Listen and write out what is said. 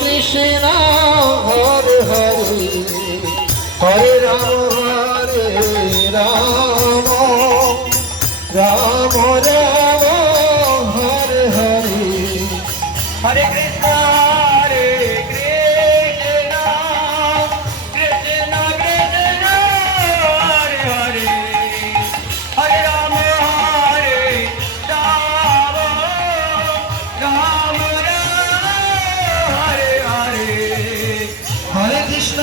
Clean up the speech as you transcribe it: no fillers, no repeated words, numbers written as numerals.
Krishna Hare Hare Hare Ram Ram Ram Hare Hare Hare Krishna Hare Krishna Krishna Krishna Hare Hare Hare Ram Ram Ram Ram Hare Hare Hare Krishna